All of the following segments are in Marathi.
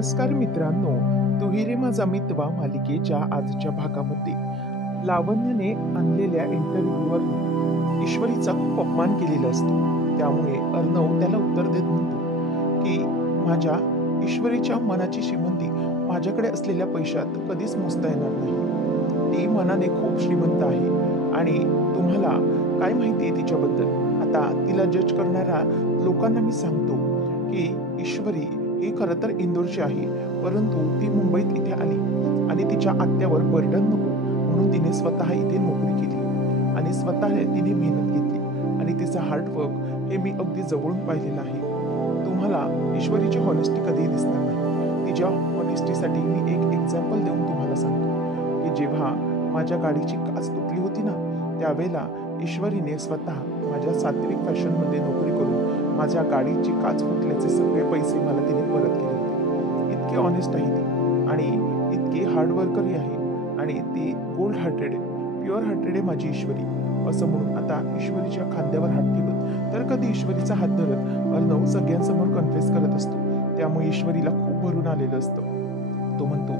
नमस्कार मित्रांनो, दुहेरी माझा मितवा मालिकेच्या आजच्या भागामध्ये लावण्याने आणलेल्या इंटरव्ह्यूवर ईश्वरीचा खूप अपमान केलेला असतो. त्यामुळे अर्णव त्याला उत्तर देत म्हणतो की माझ्या ईश्वरीच्या मनाची श्रीमंती माझ्याकडे असलेल्या पैशात कधीच मोजता येणार नाही. ती मनाने खूप श्रीमंत आहे आणि तुम्हाला काय माहिती आहे तिच्याबद्दल? आता तिला जज करणाऱ्या लोकांना मी सांगतो की ईश्वरी ही खरं तर इंदोरची आहे, परंतु ती मुंबईत इथे आली आणि तिच्या आत्यावर बर्डन नको म्हणून तिने स्वतः इथे नोकरी केली आणि स्वतः तिने मेहनत घेतली आणि तिचं हार्डवर्क हे मी अगदी जवळून पाहिलेलं आहे. तुम्हाला ईश्वरीची हॉनेस्टी कधीही दिसणार नाही. तिच्या हॉनेस्टीसाठी मी एक एक्झाम्पल देऊन तुम्हाला सांगतो की जेव्हा माझ्या गाडीची काच तुटली होती ना, त्यावेळेला ईश्वरीने स्वतः माझ्या सात्विक फॅशनमध्ये नोकरी करून माझ्या गाडीची काच फुटल्याचे सगळे पैसे मला तिने परत केले होते. इतकी ऑनेस्ट आहे ती आणि इतकी हार्डवर्करही आहे आणि ती गोल्ड हार्टेड आहे, प्युअर हार्टेड आहे माझी ईश्वरी. असं म्हणून आता ईश्वरीच्या खांद्यावर हात ठेवत तर कधी ईश्वरीचा हात धरत अर्णव सगळ्यांसमोर कन्फेस करत असतो. त्यामुळे ईश्वरीला खूप भरून आलेलं असतं. तो म्हणतो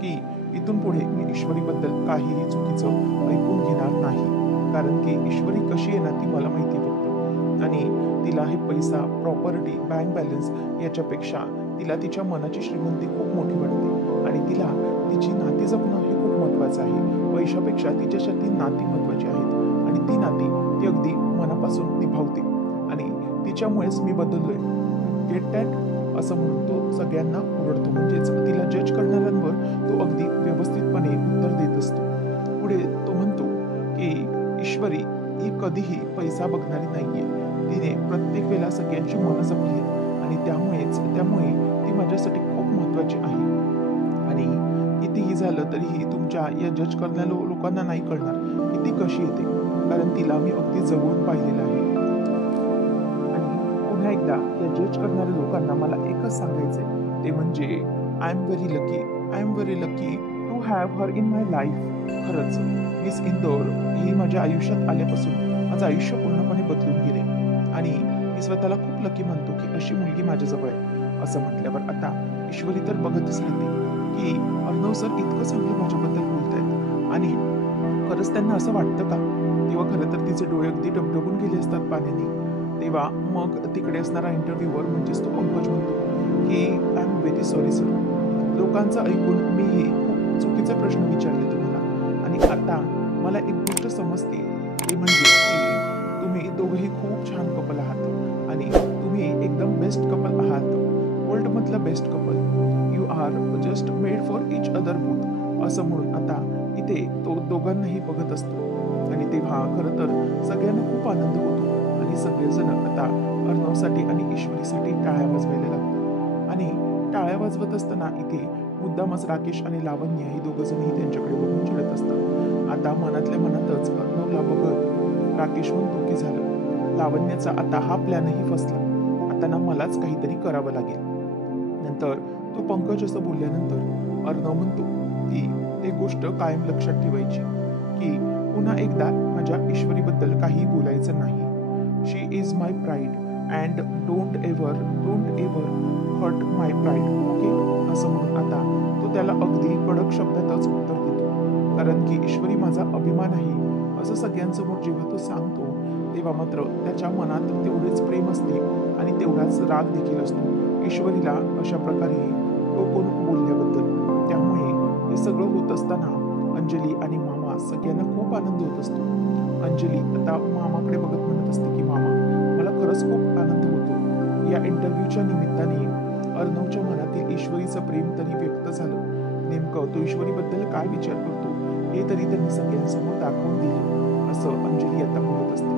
की इथून पुढे मी ईश्वरीबद्दल काहीही चुकीचं ऐकून घेणार नाही, कारण की ईश्वरी कशी आहे ना ती मला माहिती फक्त, आणि तिला हे पैसा, प्रॉपर्टी, बँक बॅलन्स याच्यापेक्षा तिला तिच्या मनाची श्रीमंती खूप मोठी वाटते आणि तिला तिची नाती जपणं हे खूप महत्त्वाचं आहे. पैशापेक्षा तिच्यासाठी नाती महत्त्वाची आहेत आणि ती नाती ती अगदी मनापासून निभावते आणि तिच्यामुळेच मी बदललोय. गेट दॅट असं म्हणून तो सगळ्यांना ओरडतो. म्हणजेच तिला जज करणाऱ्यांवर तो अगदी व्यवस्थितपणे उत्तर देत असतो. पुढे तो म्हणतो की ईश्वरी ही कधीही पैसा बघणारी नाहीये. तिने प्रत्येक वेळेला सगळ्यांची मनं जपली आणि त्यामुळे ती माझ्यासाठी खूप महत्त्वाची आहे. आणि कितीही झालं तरीही तुमच्या या जज करणाऱ्या लोकांना नाही कळणार की ती कशी येते, कारण तिला मी अगदी जवळून पाहिलेलं आहे. आणि पुन्हा एकदा या जज करणाऱ्या लोकांना मला एकच सांगायचंय, ते म्हणजे I am very lucky to have her in my life. खरंच मिस इंदोर ही माझ्या आयुष्यात आल्यापासून माझं आयुष्य पूर्णपणे बदलून गेले आणि मी स्वतःला खूप लकी मानतो की अशी मुलगी माझ्याजवळ आहे. असं म्हटल्यावर आता ईश्वरी तर बघतच राहते की अर्णव सर इतकं चांगलं माझ्याबद्दल बोलतायत आणि खरंच त्यांना असं वाटतं का? तेव्हा खरं तर तिचे डोळे अगदी डबडबून गेले असतात पाण्याने. तेव्हा मग तिकडे असणारा इंटरव्ह्यूवर म्हणजेच तो पंकज म्हणतो की I am very sorry sir, लोकांचं ऐकून मी हे खूप चुकीचा प्रश्न विचारले तुम्हाला आणि आता मला एक गोष्ट समजते, ते म्हणजे की तुम्ही दोघेही खूप छान कपल आहात आणि तुम्ही एकदम बेस्ट कपल आहात, वर्ल्डमधलं best couple. You are just made for each other both. असं म्हणून आता इथे तो दोघांनाही बघत असतो आणि तेव्हा खरं तर सगळ्यांना खूप आनंद होतो आणि सगळेजण आता अर्णवसाठी आणि ईश्वरीसाठी टाळ्या वाजवायला लागतात. आणि टाळ्या वाजवत असताना इथे मुद्दामच राकेश आणि लावण्य हे दोघंजणही त्यांच्याकडे बघून चिडत असतात. आता मनातल्या मनातच अर्णवला बघत राकेश म्हणतो की झालं, लावण्याचा आता हा प्लॅनही फसला, आता ना मलाच काहीतरी करावं लागेल. नंतर तो पंकज असं बोलल्यानंतर अर्णव म्हणतो की एक गोष्ट कायम लक्षात ठेवायची की पुन्हा एकदा माझ्या ईश्वरीबद्दल काही बोलायचं नाही. She is my pride and don't ever hurt my pride, okay. असं म्हणून आता तो त्याला अगदी कडक शब्दातच उत्तर देतो, कारण की ईश्वरी माझा अभिमान आहे असं सगळ्यांसमोर जेव्हा तो सांगतो तेव्हा मात्र त्याच्या मनात तेवढेच प्रेम असते आणि तेवढाच राग देखील असतो ईश्वरीला अशा प्रकारे टोकून बोलल्याबद्दल. त्यामुळे हे सगळं होत असताना अंजली आणि मामा सगळ्यांना खूप आनंद होत असतो. अंजली आता मामाकडे बघत म्हणत असते की मामा, मला खरंच खूप आनंद होतो या इंटरव्ह्यूच्या निमित्ताने अर्णवच्या मनातील ईश्वरीचं प्रेम तरी व्यक्त झालं. नेमकं तो ईश्वरीबद्दल काय विचार करतो हे तरी त्यांनी सगळ्यांसमोर दाखवून दिलं, असं अंजली आता बोलत असते.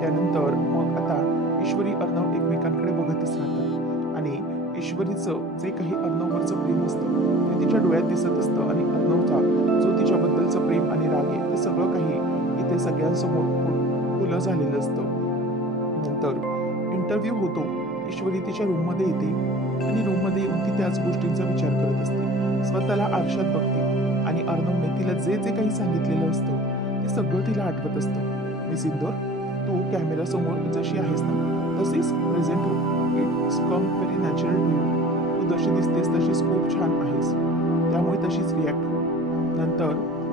त्यानंतर मग आता ईश्वरी अर्णव एकमेकांकडे बघतच राहतात आणि ईश्वरीचं जे काही अर्णववरचं प्रेम असतं ते तिच्या डोळ्यात दिसत असतं आणि अर्णवचा जो तिच्याबद्दलचं प्रेम आणि राग आहे ते सगळं काही इथे सगळ्यांसमोर खुलं झालेलं असतं. नंतर इंटरव्ह्यू होतो. ईश्वरी तिच्या रूममध्ये येते आणि रूममध्ये येऊन ती त्याच गोष्टींचा विचार करत असते. स्वतःला आरशात बघते आणि अर्णवने तिला जे जे काही सांगितलेलं असतं ते सगळं तिला आठवत असतं. मिस इंदोर, तू कॅमेरासमोर जशी आहेस ना तशीच प्रेझेंट हो. It's come very natural to you. तू तू जशी दिसतेस तशीच खूप छान आहेस, त्यामुळे तशीच रिॲक्ट हो. नंतर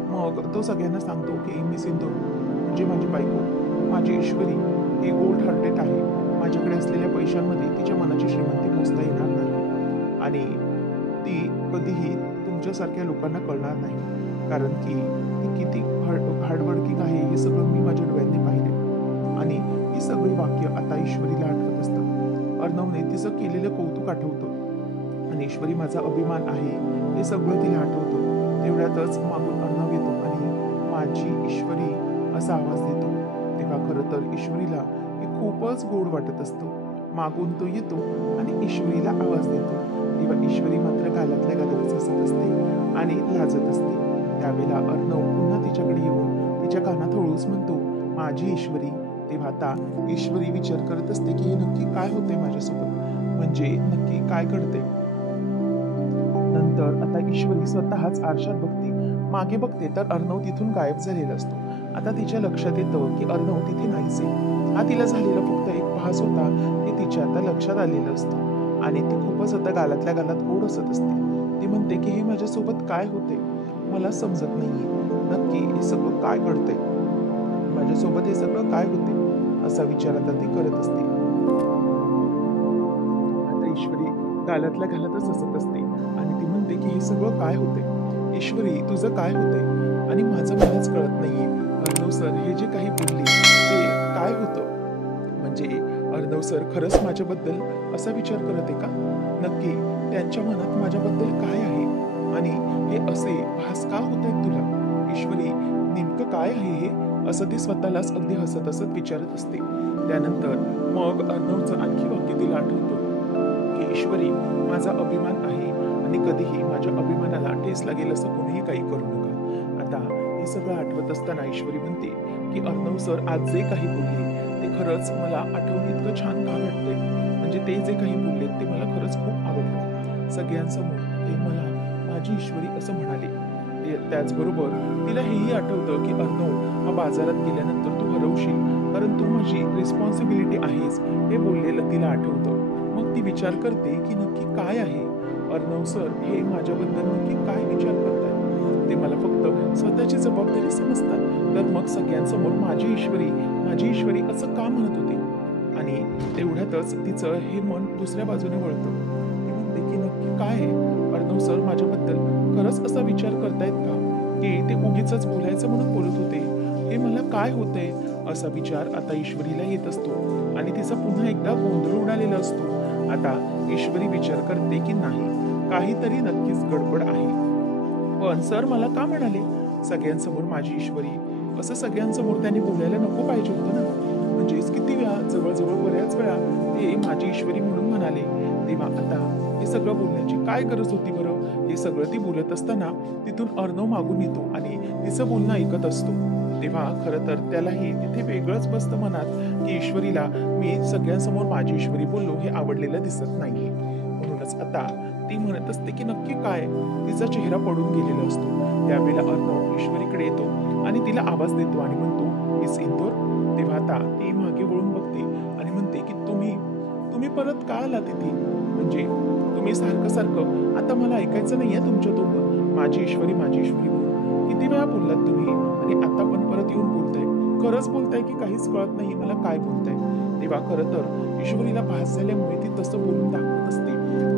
मग तो सगळ्यांना सांगतो की मी सिंधू म्हणजे माझी बायको, माझी ईश्वरी ही गोल्ड हार्टेड आहे. माझ्याकडे असलेल्या पैशांमध्ये तिच्या मनाची श्रीमंती मोजता येणार नाही आणि ती कधीही तुमच्यासारख्या लोकांना कळणार नाही. कारण की ती किती हार्डवर्किंग आहे हे सगळं मी माझ्या डोळ्यांनी पाहिले. आणि ही सगळी वाक्य आता ईश्वरीला आठवत असतात. अर्णवने तिचं केलेलं कौतुक आठवतं आणि ईश्वरी माझा अभिमान आहे हे सगळं तिला आठवतं. तेवढ्यातच मागून अर्णव येतो आणि माझी ईश्वरी असा आवाज देतो. तेव्हा खरं तर ईश्वरीला हे खूपच गोड वाटत असतं. मागून तो येतो आणि ईश्वरीला आवाज देतो. तेव्हा ईश्वरी मात्र गालातल्या गालातच हसत असते आणि लाजत असते. त्यावेळेला अर्णव पुन्हा तिच्याकडे येऊन तिच्या कानात हळूच म्हणतो, माझी ईश्वरी. तेव्हा आता ईश्वरी विचार करत असते की हे नक्की काय होते माझ्यासोबत, म्हणजे नक्की काय घडते. नंतर आता ईश्वरी स्वतःच आरशात बघते. मागे बघते तर अर्णव तिथून गायब झालेला असतो. आता तिच्या लक्षात येतं की अर्णव तिथे नाहीच आहे. हा तिला झालेला फक्त एक भास होता हे तिच्या आता लक्षात आलेलं असतं आणि ती खूपच आता गालातल्या गालात गोड हसत असते. ती म्हणते की हे माझ्यासोबत काय होते, मला समजत नाहीये. नक्की हे सगळं काय घडतंय, माझ्यासोबत हे सगळं काय होते, असा विचार आता ती करत असते. आता ईश्वरी गालातल्या घालातच हसत असते आणि ती म्हणते की हे सगळं काय होते, ईश्वरी तुझं काय होतंय आणि माझं मलाच कळत नाहीये. अर्णव सर हे जे काही बोलले ते काय होतं, म्हणजे अर्णव सर खरंच माझ्याबद्दल असा विचार करत आहे का? नक्की त्यांच्या मनात माझ्याबद्दल काय आहे आणि हे असे भास का होत आहेत तुला ईश्वरी, नेमकं काय आहे हे, असं ती स्वतःलाच अगदी हसत हसत विचारत असते. त्यानंतर मग अर्णवचं आणखी वाक्य तिला आठवतं की ईश्वरी माझा अभिमान आहे आणि कधीही माझ्या अभिमानाला ठेस लागेल असं कोणीही काही करू नका. आता हे सगळं आठवत असताना ईश्वरी म्हणते की अर्णव सर आज जे काही बोलले ते खरंच मला आठवून इतकं छान का वाटतंय, म्हणजे ते जे काही बोलले ते मला खरंच खूप आवडलं. सगळ्यांसमोर ते मला माझी ईश्वरी असं म्हणाले. त्याचबरोबर तिला हेही आठवतं की अर्णव हा बाजारात गेल्यानंतर तू हरवशील कारण तू माझी रिस्पॉन्सिबिलिटी आहेस हे बोललेलं तिला आठवतं. मग ती विचार करते की नक्की काय आहे अर्णव सर हे माझ्याबद्दल नक्की काय विचार करताय. ते मला फक्त स्वतःची जबाबदारी समजतात, तर मग सगळ्यांसमोर माझी ईश्वरी असं का म्हणत होते. आणि तेवढ्यातच तिचं हे मन दुसऱ्या बाजूने वळतं. ती म्हणते की नक्की काय आहे, अर्णव सर माझ्याबद्दल खरंच असा विचार करतायत का की ते उगीचच बोलायचं म्हणून बोलत होते, हे मला काय होतंय, असा विचार आता ईश्वरीला येत असतो आणि तिचा पुन्हा एकदा गोंधळ उडालेला असतो. आता ईश्वरी विचार करते की नाही, काहीतरी नक्कीच गडबड आहे. पण सर मला का म्हणाले सगळ्यांसमोर माझी ईश्वरी, असं सगळ्यांसमोर त्यांनी बोलायला नको पाहिजे होतं ना. म्हणजेच किती वेळा, जवळजवळ बऱ्याच वेळा ते माझी ईश्वरी म्हणून म्हणाले. तेव्हा आता हे सगळं बोलण्याची काय गरज होती बरं. हे सगळं ती बोलत असताना तिथून अर्णव मागून येतो आणि तिचं बोलणं ऐकत असतो. तेव्हा खरं तर त्यालाही तिथे वेगळंच बसतं मनात की ईश्वरीला मी सगळ्यांसमोर माझी ईश्वरी बोललो हे आवडलेलं दिसत नाहीये. म्हणूनच आता ती म्हणत असते की नक्की काय, तिचा चेहरा पडून गेलेला असतो. त्यावेळेला अर्णव ईश्वरीकडे येतो आणि तिला आवाज देतो आणि म्हणतो मिस इंदोर. तेव्हा आता ती मागे वळून बघते आणि म्हणते की तुम्ही परत का आलात इथे, म्हणजे तुम्ही सारखं सारखं आता मला ऐकायचं नाहीये तुमच्या तोंडून माझी ईश्वरी म्हणून किती वेळा बोललात तुम्ही आणि आता पण परत येऊन बोलताय. खरंच बोलताय की काहीच कळत नाही मला काय बोलताय. तेव्हा खरं तर ईश्वरीला भास झाल्यामुळे ती तसं बोलून दाखवत असते,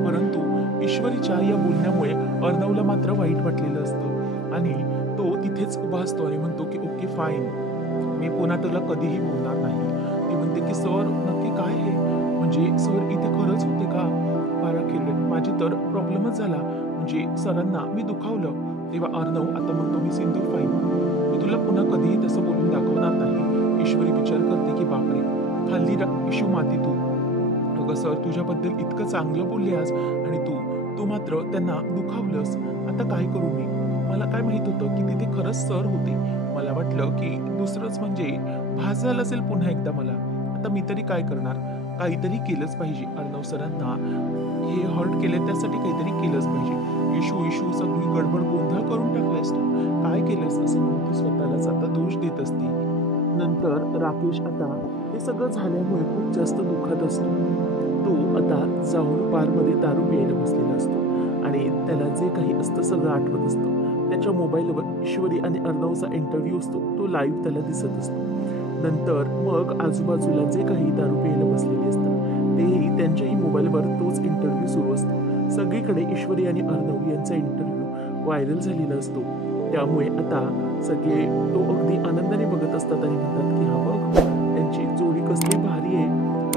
परंतु ईश्वरीच्या या बोलण्यामुळे अर्णवला मात्र वाईट वाटलेलं असतं आणि तो तिथेच उभा असतो आणि म्हणतो की ओके फाईन, मी पुन्हा तुला कधीही बोलणार नाही. ती म्हणते की सर नक्की काय आहे, म्हणजे सर इथे खरंच होते का, माझी तर प्रॉब्लेमच झाला, म्हणजे सरांना मी दुखावलं. तेव्हा अर्णव आता म्हणतो मी सिंदूर फाईन, मी तुला पुन्हा कधीही तसं बोलून दाखवणार नाही. ईश्वरी विचार करते की बापरे, खाल्ली इशू माती तू. अगं सर तुझ्याबद्दल इतकं चांगलं बोलले आज आणि तू मात्र त्यांना दुखावलंस. आता काय करू मी, मला काय माहित होतं की तिथे खरंच सर होते. मला वाटलं की दुसरंच, म्हणजे भास झाला असेल पुन्हा एकदा मला. आता मी तरी काय करणार, काहीतरी केलंच पाहिजे. अर्णव सरांना हे हर्ट केले त्यासाठी काहीतरी केलंच पाहिजे. इशू सगळी गडबड गोंधळ करून टाकलायस तू, काय केलंस, असं म्हणून ती स्वतःलाच आता दोष देत असते. नंतर राकेश आता हे सगळं झाल्यामुळे खूप जास्त दुःखात असतो. तो आता जाऊन बारमध्ये दारू प्यायला बसलेला असतो आणि त्याला जे काही असतं सगळं आठवत असतं. त्याच्या मोबाईलवर ईश्वरी आणि अर्णवचा इंटरव्ह्यू असतो, तो लाईव्ह त्याला दिसत असतो. नंतर मग आजूबाजूला जे काही दारू प्यायला बसलेले असतात तेही त्यांच्याही मोबाईलवर तोच इंटरव्ह्यू सुरू असतो. सगळीकडे ईश्वरी आणि अर्णव यांचा इंटरव्ह्यू व्हायरल झालेला असतो. त्यामुळे आता सगळे तो अगदी आनंदाने बघत असतात आणि म्हणतात की हा बघ त्यांची जोडी कसली भारी आहे,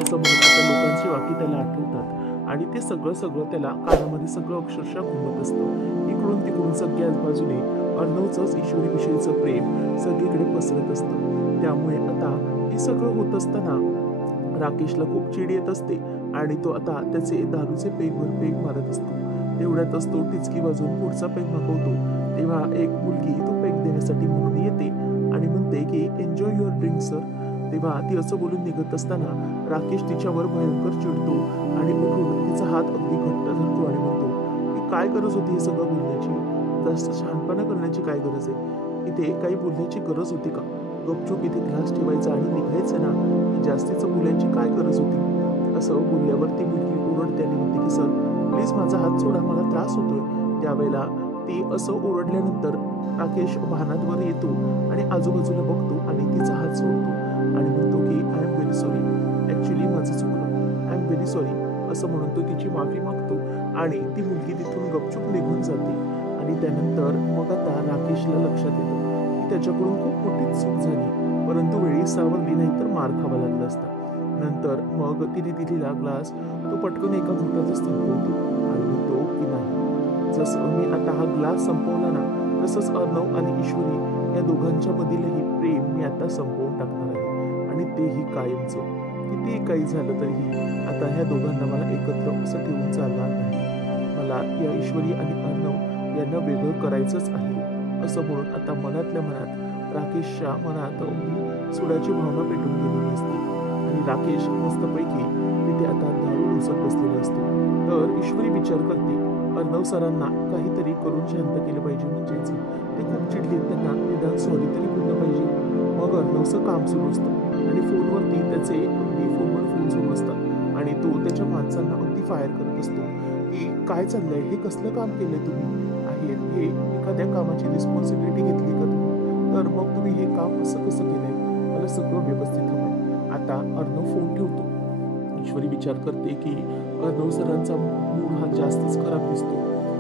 असं म्हणून आता लोकांची वाक्य त्याला आठवतात आणि ते सगळं सगळं त्याला कानामध्ये सगळं अक्षरशः घुमत असतं. इकडून तिकडून सगळ्याच बाजूने अर्णवचंच ईश्वरीविषयीचं प्रेम सगळीकडे पसरत असतं. त्यामुळे आता हे सगळं होत असताना राकेशला खूप चिड येत असते आणि तो आता त्याचे दारूचे पेगवर पेग मारत असतो. तेवढ्यातच तो टिचकी वाजवून पुढचा पेग मागवतो. तेव्हा एक मुलगी तो पेग देण्यासाठी म्हणून येते आणि म्हणते की एन्जॉय युअर ड्रिंक सर. तेव्हा ती असं बोलून निघत असताना राकेश तिच्यावर भयंकर चिडतो आणि उठून तिचा हात अगदी घट्ट धरतो आणि म्हणतो की काय गरज होती हे सगळं बोलण्याची, जास्त शहाणपणा करण्याची काय गरज आहे, इथे काही बोलण्याची गरज होती का, गपचूप इथे ग्लास ठेवायचा आणि निघायचं ना, ही जास्तीचं बोलायची काय गरज होती. असं बोलल्यावर ती मुलगी ओरडते आणि म्हणते की सर प्लीज माझा हात सोडा, मला त्रास होतोय. त्यावेळेला ती असं ओरडल्यानंतर राकेश भानात येतो आणि आजूबाजूला बघतो आणि तिचा हात सोडतो आणि म्हणतो की I am very sorry, actually माझं चुकलं, आय एम व्हेरी सॉरी, असं म्हणून तो तिची माफी मागतो आणि ती मुलगी तिथून गपचूप निघून जाते. आणि त्यानंतर मग आता राकेशला लक्षात येतं की त्याच्याकडून खूप मोठी चूक झाली, परंतु वेळी सावरली नाही तर मार खावा लागला असता. नंतर मग तिने दिलेला ग्लास तो पटकन एका घोटातच संपवतो आणि म्हणतो की नाही, जसं मी आता हा ग्लास संपवला ना, तसंच अर्णव आणि ईश्वरी या दोघांच्या मधीलही प्रेम मी आता संपवून टाकणार आहे आणि तेही कायमचं. कितीही काही झालं तरीही आता ह्या दोघांना मला एकत्र असं ठेवून चालणार नाही. मला या ईश्वरी आणि अर्णव यांना वेगळं करायचंच आहे, असं म्हणून आता मनातल्या मनात राकेशच्या मनात अगदी सुडाची भावना पेटून गेलेली असते आणि राकेश मस्तपैकी तिथे आता दारू डुसत बसलेला असतो. तर ईश्वरी विचार करते अर्णव सरांना काहीतरी करून शांत केलं पाहिजे, म्हणजेच ते खूप चिडले, त्यांना निदान सॉरी तरी बोललं पाहिजे. मग अर्णवचं काम सुरू असतं आणि फोनवरती त्याचे अगदी फोनवर फोन सुरू असतात आणि तो त्याच्या माणसांना अगदी फायर करत असतो की काय चाललंय, हे कसलं काम केलंय तुम्ही, आहे हे एखाद्या कामाची रिस्पॉन्सिबिलिटी घेतली का तुम्ही, तर मग तुम्ही हे काम असं कसं केलंय, मला सगळं व्यवस्थित हवंय. आता अर्णव फोन ठेवतो. ईश्वरी विचार करते की अर्णव सरांचा मूड हा जास्तच खराब दिसतो,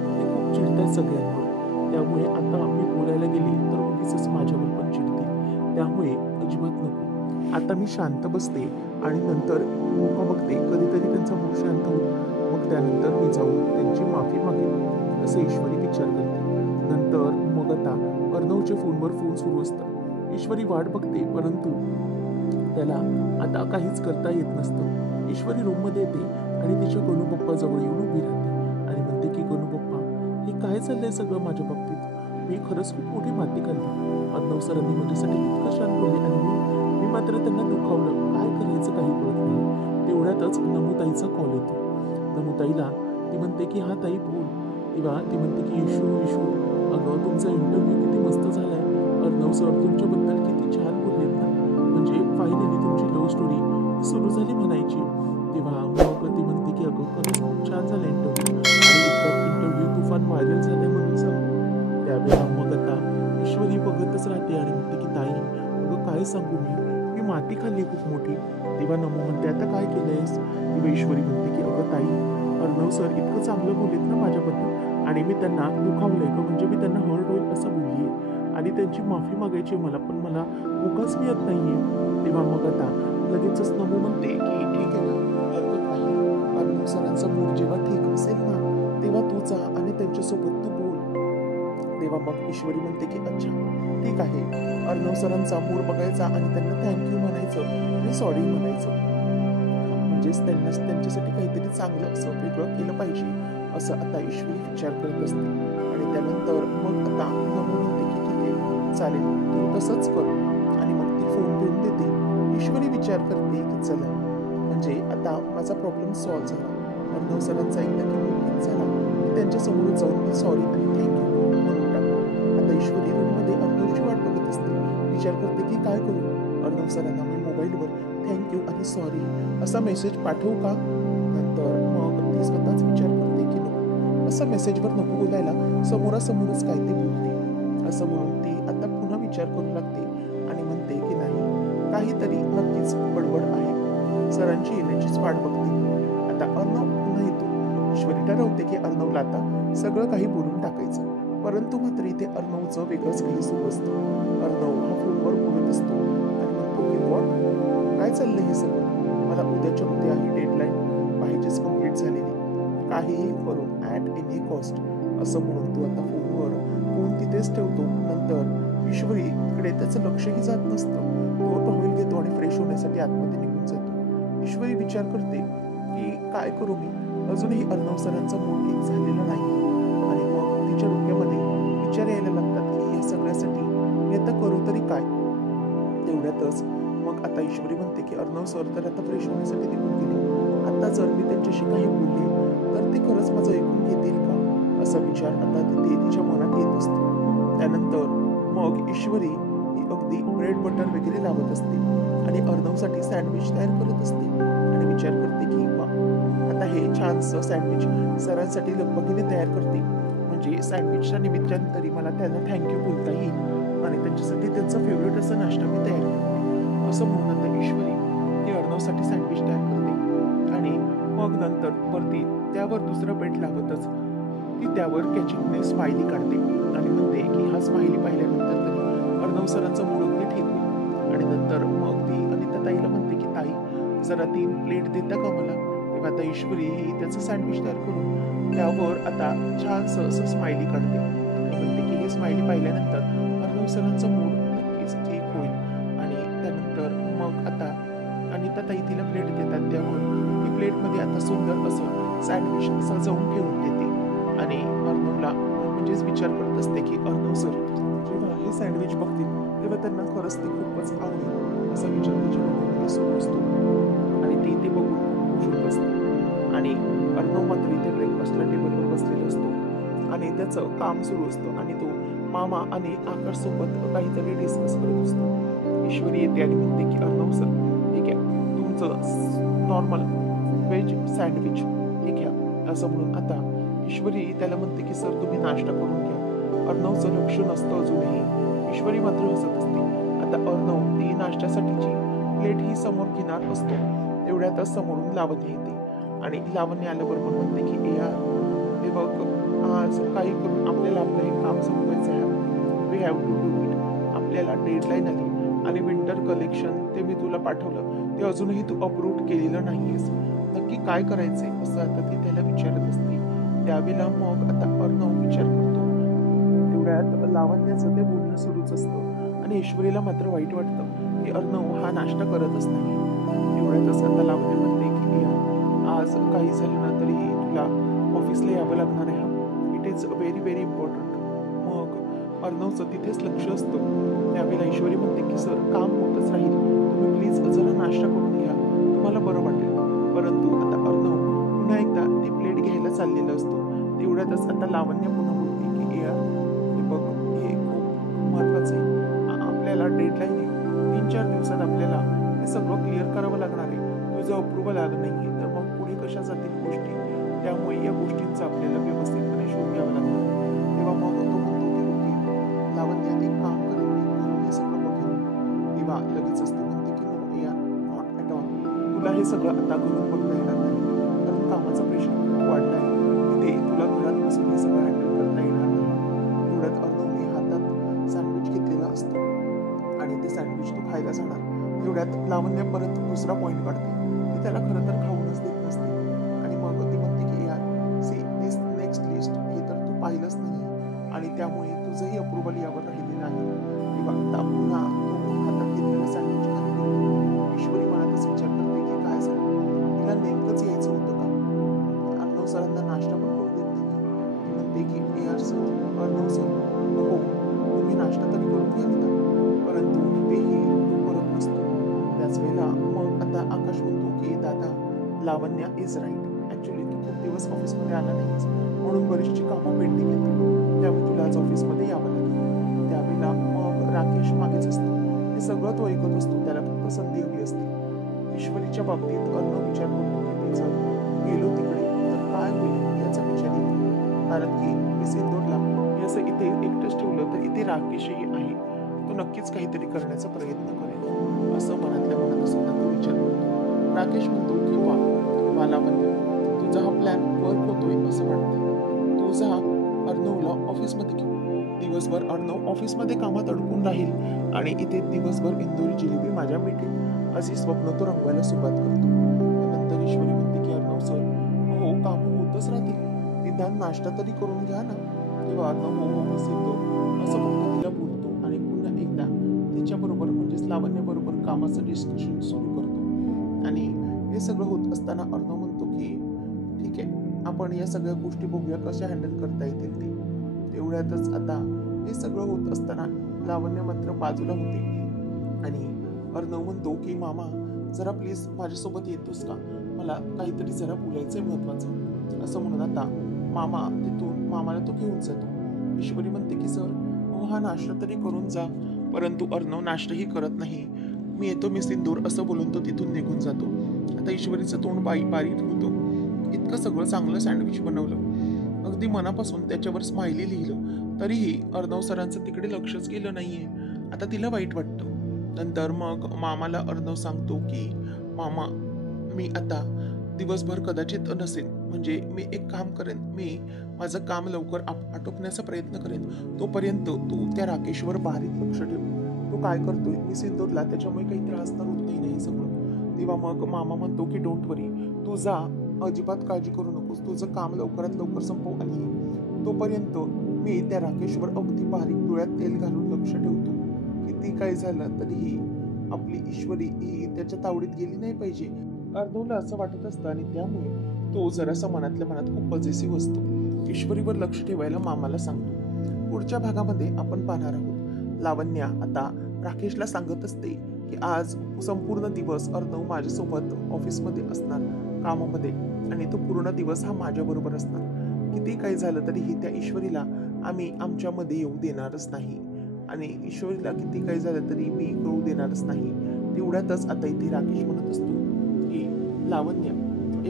ते खूप चिडतात सगळ्यांवर, त्यामुळे आता मी बोलायला गेले तर उगीचच माझ्यावर पण चिडतील, त्यामुळे अजिबात नको. आता मी शांत बसते आणि नंतर मोका बघते, कधीतरी त्यांचा मूड शांत होईल, मग त्यानंतर मी जाऊन त्यांची माफी मागेन, असं ईश्वरी विचार करते. नंतर मग आता अर्णवच्या फोनवर फोन सुरू असतात. ईश्वरी वाट बघते, परंतु त्याला आता काहीच करता येत नसतं. ईश्वरी रूममध्ये येते आणि तिच्या गणू पप्पा जवळ येऊन उभी राहते आणि म्हणते की गणू पप्पा, हे काय चाललंय सगळं माझ्या बाबतीत, मी खरंच खूप मोठी माती खाल्ली. अर्णव सरांनी माझ्यासाठी इतकं छान बोलले आणि मी मात्र त्यांना दुखावलं, काय करायचं काही कळत नाही. तेवढ्यातच नमुताईचा कॉल येतो. नमुताईला ती म्हणते की हा ताई बोल. तेव्हा ती म्हणते की इशू, अगं तुमचा इंटरव्ह्यू किती मस्त झालाय, अर्णव सर तुमच्याबद्दल किती छान बोललेत ना, म्हणजे फायनली तुमची लव्ह स्टोरी सुरू झाली म्हणायची. तेव्हा मग ती म्हणते की अगं खरंच खूप छान झालं इंटरव्ह्यू आणि इतका इंटरव्ह्यू तुफान व्हायरल झालाय म्हणून सांगू. त्यावेळेला मग आता ईश्वरी बघतच राहते आणि म्हणते की ताई अगं काय सांगू मी माती खाल्ली खूप मोठी. तेव्हा नमू म्हणते आता काय केलंयस. तेव्हा ईश्वरी म्हणते की अगं ताई अर्णव सर इतकं चांगलं बोललेत ना माझ्याबद्दल आणि मी त्यांना दुखावलंय का, म्हणजे मी त्यांना हर्ट होईल असं बोललीये आणि त्यांची माफी मागायची मला, पण मला मोकाच मिळत नाहीये. तेव्हा मग आता लगेचच नमू म्हणते की ठीक आहे ना, हरकत नाही, अर्णव सरांचा मूड जेव्हा ठीक असेल ना तेव्हा तू जा आणि त्यांच्यासोबत तू बोल. तेव्हा मग ईश्वरी म्हणते की अच्छा ठीक आहे, अर्णव सरांचा मूड बघायचा आणि त्यांना थँक्यू म्हणायचं आणि सॉरी म्हणायचं, म्हणजेच त्यांना त्यांच्यासाठी काहीतरी चांगलं असं वेगळं केलं पाहिजे, असं आता ईश्वरी विचार करत असते. आणि त्यानंतर मग आता नमू म्हणते की ठीक आहे चालेल, तू तसंच कर, आणि मग ती फोन ठेवून देते. ईश्वरी विचार करते की चला, म्हणजे आता माझा प्रॉब्लेम सॉल्व्ह झाला, अर्णव सरांचा एकदा की मूड झाला, मी त्यांच्यासमोर जाऊन मी सॉरी आणि थँक्यू म्हणून टाकतो. आता ईश्वरी रूममध्ये अर्णवची वाट बघत असते. विचार करते की काय करू, अर्णव सरांना मी मोबाईलवर थँक्यू आणि सॉरी असा मेसेज पाठवू का. त्यानंतर मग ती स्वतःच विचार करते की नको, असं मेसेजवर नको बोलायला, समोरासमोरच काय ते बोलते. असं म्हणून ती आता पुन्हा विचार करू लागते आणि म्हणते की नाही, काहीतरी नक्कीच गडबड आहे. सरांची येण्याचीच वाट बघते. आता अर्णव पुन्हा येतो. ईश्वरी ठरवते की अर्णवला आता सगळं काही बोलून टाकायचं. परंतु मात्र इथे अर्णवचं वेगळंच काही सुरू असतं. अर्णव हा फोनवर बोलत असतो आणि म्हणतो की व्हॉट? काय चाललंय हे सगळं? मला उद्याच्या उद्या ही डेडलाईन पाहिजेच कंप्लीट झालेली. काहीही करून ॲट एनी कॉस्ट, असं म्हणून तो आता फोन तिथेच ठेवतो. नंतर ईश्वरीकडे त्याचं लक्षही जात नसतं. तो टॉवेल घेतो आणि फ्रेश होण्यासाठी आतमध्ये निघून जातो. ईश्वरी विचार करते की काय करू मी? अजूनही अर्णव सरांचा मूड ठीक झालेला नाही. आणि मग तिच्या डोक्यामध्ये विचार यायला लागतात की या सगळ्यासाठी मी आता करू तरी काय? तेवढ्यातच मग आता ईश्वरी म्हणते की अर्णव सर तर आता फ्रेश होण्यासाठी निघून गेले. आता जर मी त्यांच्याशी काही बोलले तर ते खरंच माझं ऐकून घेतील का? असा विचार आता तिथे तिच्या मनात येत असतो. त्यानंतर मग ईश्वरी ही अगदी ब्रेड बटर वगैरे लावत असते आणि अर्णवसाठी सँडविच तयार करत असते आणि विचार करते की वा, आता हे छानसं सँडविच सरांसाठी लगबगीने तयार करते. म्हणजे सँडविचच्या निमित्ताने तरी मला त्यांना थँक्यू बोलता येईल आणि त्यांच्यासाठी त्यांचा फेव्हरेट असा नाश्ता मी तयार करते. असं म्हणून आता ईश्वरी ती अर्णवसाठी सँडविच तयार करते आणि मग नंतर वरती त्यावर दुसरं बेट लावतच ती त्यावर कॅचिंगने स्माइली काढते आणि म्हणते की हा स्माइली पाहिल्यानंतर तरी अर्णव सरांचा मूड अगदी ठीक होईल. आणि नंतर मग ती अनिता ताईला म्हणते की ताई, जरा 3 प्लेट देता का मला? तेव्हा आता ईश्वरी ही त्याचं सँडविच तयार करून त्यावर आता छानसं असं स्माइली काढते आणि म्हणते की हे स्माइली पाहिल्यानंतर अर्णव सरांचा मूड नक्कीच ठीक होईल. आणि त्यानंतर मग आता अनिता ताई तिला प्लेट देतात, त्यावर ती प्लेटमध्ये आता सुंदर असं सँडविच सजवून ठेवून देते आणि अर्णवला म्हणजेच विचार करत असते की अर्णव सर जेव्हा हे सँडविच बघतील तेव्हा त्यांना खरंच ते खूपच आवडेल, असा विचार तिच्या डोक्यामध्ये सुरू असतो आणि ती ते बघून खूप खुश होत असते. आणि अर्णव मात्र इथे ब्रेकफास्टला टेबलवर बसलेला असतो आणि त्याचं काम सुरू असतं आणि तो मामा आणि आकाश सोबत काहीतरी डिस्कस करत असतो. ईश्वरी येते आणि म्हणते की अर्णव सर, ठीक आहे, तुमचं नॉर्मल व्हेज सँडविच हे घ्या. असं म्हणून आता ईश्वरी त्याला म्हणते की सर तुम्ही नाश्ता करून घ्या. अर्णवचं लक्ष नसतं अजूनही. ईश्वरी मात्र हसत असते. आता अर्णव ती नाश्त्यासाठीची प्लेट ही समोर घेणार असतो. तेवढ्यातच समोरून लावण्य येते आणि लावण्य आल्याबरोबर म्हणते की यार, हे बघ, आज काही करून आपल्याला आपलं हे काम संपवायचं आहे. We have to do it. आपल्याला डेडलाईन आली आणि विंटर कलेक्शन ते मी तुला पाठवलं, ते अजूनही तू अप्रूव्ह केलेलं नाहीयेस. नक्की काय करायचंय? असं आता ती त्याला विचारत असते. त्यावेळेला मग आता अर्णव विचार करतो. तेवढ्यात लावण्याचं ते बोलणं सुरूच असतं आणि ईश्वरीला मात्र वाईट वाटतं की अर्णव हा नाश्ता करतच नाही. तेवढ्यातच आता लावण्य म्हणते की यार, आज काही झालं ना तरी तुला ऑफिसला यावं लागणार आहे. It is very very important. मग अर्णवचं तिथेच लक्ष असतं. त्यावेळेला ईश्वरी म्हणते की सर, काम होतच राहील, तुम्ही प्लीज जरा नाश्ता करून घ्या, तुम्हाला बरं वाटेल. परंतु आता अर्णव पुन्हा एकदा ती प्लेट घ्यायला चाललेलं असतो. तेवढ्यातच आता लावण्य पुन्हा बोलते की यार, हे बघ, हे खूप महत्वाचं आहे. आपल्याला डेडलाईन आहे. 3-4 दिवसात आपल्याला हे सगळं क्लिअर करावं लागणार आहे. तुझं अप्रूव्हल आलं नाहीये तर मग पुढे कशा जातील गोष्टी? त्यामुळे या गोष्टींचा आपल्याला व्यवस्थितपणे शोध घ्यावा लागणार आहे. तेव्हा मग तो म्हणतो की ओके लावण्य, एक काम करेन मी, घरून हे सगळं बघेन. तेव्हा लगेचच ती म्हणते की नो यार, नॉट ॲट ऑल. तुला हे सगळं आता घरून बघता येणार नाही. कारण कामाचा प्रेशर खूप वाढलाय. तिथे तुला घरात बसून हे सगळं हँडल करता येणार नाही. तेवढ्यात अर्णवने हातात सँडविच घेतलेला असतो आणि ते सँडविच तो खायला जाणार. तेवढ्यात लावण्य परत दुसरा पॉइंट काढते. ती त्याला खरं तर खाऊनच देत नसते आणि मग ती म्हणते की यार, सी दिस नेक्स्ट लिस्ट, हे तर तू पाहिलंच नाही आणि त्यामुळे तुझंही अप्रूव्हल यावर राहिलेलं आहे. तेव्हा आता पुन्हा तो हातात घेतलेला सँडविच खाली करतो. ईश्वरी मनातच विचार करते की काय झालं? तिला नेमकंच यायचं होतं का? अर्णव सरांना नाश्ता पण करू देत नाही. ती म्हणते की यार सर, अर्णव सर, हो, तुम्ही नाश्ता तरी करून घ्या निदान. परंतु तेही करत नसतो. त्याच वेळेला मग आता आकाश म्हणतो की दादा, लावण्या इज राईट. ॲक्च्युली तू खूप दिवस ऑफिसमध्ये आला नाहीस म्हणून बरीचशी कामं पेंडिंग येतात. त्यामुळे तुला आज ऑफिसमध्ये यावं लागेल. त्यावेळेला मग राकेश मागेच असतो. हे सगळं तो ऐकत असतो. त्याला फक्त संधी हवी असते. ईश्वरीच्या बाबतीत अर्णव विचार करतो की मी जर गेलो तिकडे तर काय होईल याचा विचार येतो. कारण की मिस इंदोरला मी असं इथे एकटंच ठेवलं तर इथे राकेशही आहे. तो नक्कीच काहीतरी करण्याचा प्रयत्न करेल असं मनातल्या मनात सुद्धा तो विचार करतो. राकेश म्हणतो की वा लावण्य, तुझा हा प्लॅन वर्क होतोय असं वाटतंय. तुझा अर्णवला ऑफिसमध्ये घेऊ. दिवसभर अर्णव ऑफिसमध्ये कामात अडकून राहील आणि इथे दिवसभर इंदोरी जिलेबी माझ्या मिळतील अशी स्वप्न तो रंगवायला सुरुवात करतो. त्यानंतर ईश्वरी म्हणते की अर्णव सर, हो काम होतच राहतील, निदान नाश्ता तरी करून घ्या ना. तेव्हा अर्णव हो हो मिस इंदोर असं फक्त तिला बोलतो आणि पुन्हा एकदा तिच्याबरोबर म्हणजेच लावण्याबरोबर कामाचं डिस्कशन सुरू करतो. आणि हे सगळं होत असताना अर्णव म्हणतो की ठीक आहे, आपण या सगळ्या गोष्टी बघूया कशा हँडल करता येतील ते. तेवढ्यातच आता हे सगळं होत असताना लावण्य मात्र बाजूला होते आणि अर्णव म्हणतो की मामा जरा प्लीज माझ्यासोबत येतोस का, मला काहीतरी जरा बोलायचंय महत्वाचं. असं म्हणून आता तिथून मामाला तो घेऊन जातो. ईश्वरी म्हणते की सर हो हा नाश्ता तरी करून जा. परंतु अर्णव नाश्ताही करत नाही. मी येतो मी सिंदूर असं बोलून तो तिथून निघून जातो. आता ईश्वरीचं तोंड बारीक होतो. इतकं सगळं चांगलं सँडविच बनवलं, अगदी मनापासून त्याच्यावर स्माइली लिहिलं, तरीही अर्णव सरांचं तिकडे लक्षच गेलं नाहीये. आता तिला वाईट वाटतं. नंतर मग मामाला अर्णव सांगतो की मामा मी आता दिवसभर कदाचित नसेल, म्हणजे मी एक काम करेन, मी माझं काम लवकर आटोपण्याचा प्रयत्न करेन. तोपर्यंत तू त्या राकेशवर बारीक लक्ष ठेव. तो काय करतोय मी सिंदूरला त्याच्यामुळे काही त्रास तर होत नाही हे सगळं. तेव्हा मग मामा म्हणतो की डोंट वरी, तू जा, अजिबात काळजी करू नकोस, तुझं काम लवकरात लवकर संपव आणि तोपर्यंत मी त्या राकेशवर अगदी बारीक डोळ्यात तेल घालून लक्ष ठेवतो. किती काय झालं तरीही आपली ईश्वरी ही त्याच्या तावडीत गेली नाही पाहिजे. अर्णवला असं वाटत असतं आणि त्यामुळे तो जरासा मनातल्या मनात खूप पॉझिटिव्ह असतो. ईश्वरीवर लक्ष ठेवायला मामाला सांगतो. पुढच्या भागामध्ये आपण पाहणार आहोत लावण्या आता राकेशला सांगत असते की आज संपूर्ण दिवस अर्णव माझ्यासोबत ऑफिसमध्ये असणार कामामध्ये आणि तो पूर्ण दिवस हा माझ्याबरोबर असणार. किती काही झालं तरीही त्या ईश्वरीला आम्ही आमच्यामध्ये येऊ देणारच नाही आणि ईश्वरीला किती काही झालं तरी मी कळू देणारच नाही. तेवढ्यातच आता इथे राकेश म्हणत असतो की लावण्य,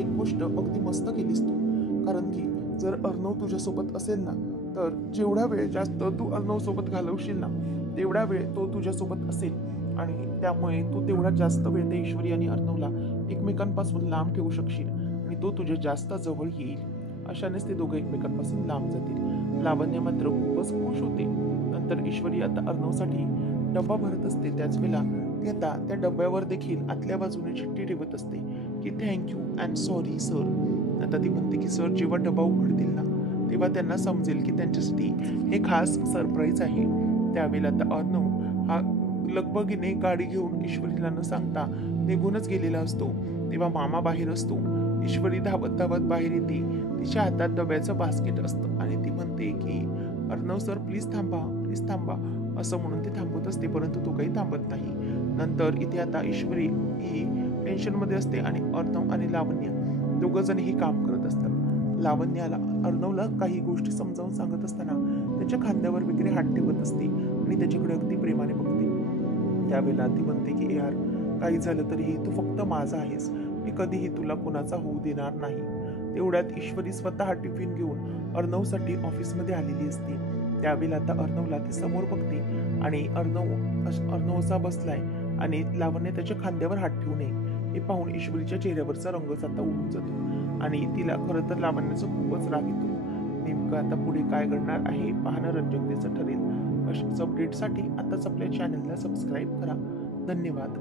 एक गोष्ट अगदी मस्त केलीस तू, कारण की जर अर्णव तुझ्यासोबत असेल ना तर जेवढा वेळ जास्त तू अर्णव सोबत घालवशील ना तेवढा वेळ तो तुझ्यासोबत असेल आणि त्यामुळे तू तेवढा जास्त वेळ त्या ईश्वरी आणि अर्णवला एकमेकांपासून लांब ठेवू शकशील आणि तो तुझ्या जास्त जवळ येईल. अशानेच ते दोघं एकमेकांपासून लांब जातील. लावण्य मात्र खूपच खुश होते. नंतर ईश्वरी आता अर्णवसाठी डब्बा भरत असते. त्याच वेळेला ती आता त्या डब्यावर देखील आतल्या बाजूने चिठ्ठी ठेवत असते की थँक्यू अँड सॉरी सर. आता ती म्हणते की सर जेव्हा डबा उघडतील ना तेव्हा त्यांना समजेल की त्यांच्यासाठी हे खास सरप्राईज आहे. त्यावेळेला आता अर्णव हा लगबगीने गाडी घेऊन ईश्वरीला न सांगता निघूनच गेलेला असतो. तेव्हा मामा बाहेर असतो. ईश्वरी धावत धावत बाहेर येते. तिच्या हातात डब्याचं बास्केट असतं आणि ती म्हणते की अर्णव सर प्लीज थांबा असं म्हणून ती थांबत असते, परंतु तो काही थांबत नाही. नंतर इथे आता ईश्वरी ही टेन्शनमध्ये असते आणि अर्णव आणि लावण्य दोघं जणही काम करत असतात. लावण्याला अर्णवला काही गोष्टी समजावून सांगत असताना त्याच्या खांद्यावर वगैरे हात ठेवत असते आणि त्याच्याकडे अगदी प्रेमाने बघते. त्यावेळेला ती म्हणते की यार काही झालं तरीही तू फक्त माझा आहेस, मी कधीही तुला कोणाचा होऊ देणार नाही. तेवढ्यात ईश्वरी स्वतः टिफिन घेऊन अर्णवसाठी ऑफिसमध्ये आलेली असते. त्यावेळेला आता अर्णवला ती समोर बघते आणि अर्णव असा बसलाय आणि लावण्य त्याच्या खांद्यावर हात ठेवू नये हे पाहून ईश्वरीच्या चेहऱ्यावरचा रंगच आता उडून जातो आणि तिला खरं तर लावण्याचा खूपच राग येतो. नेमकं आता पुढे काय घडणार आहे पाहणं रंजकतेचं ठरेल. अशाच अपडेटसाठी आताच आपल्या चॅनलला सबस्क्राईब करा. धन्यवाद.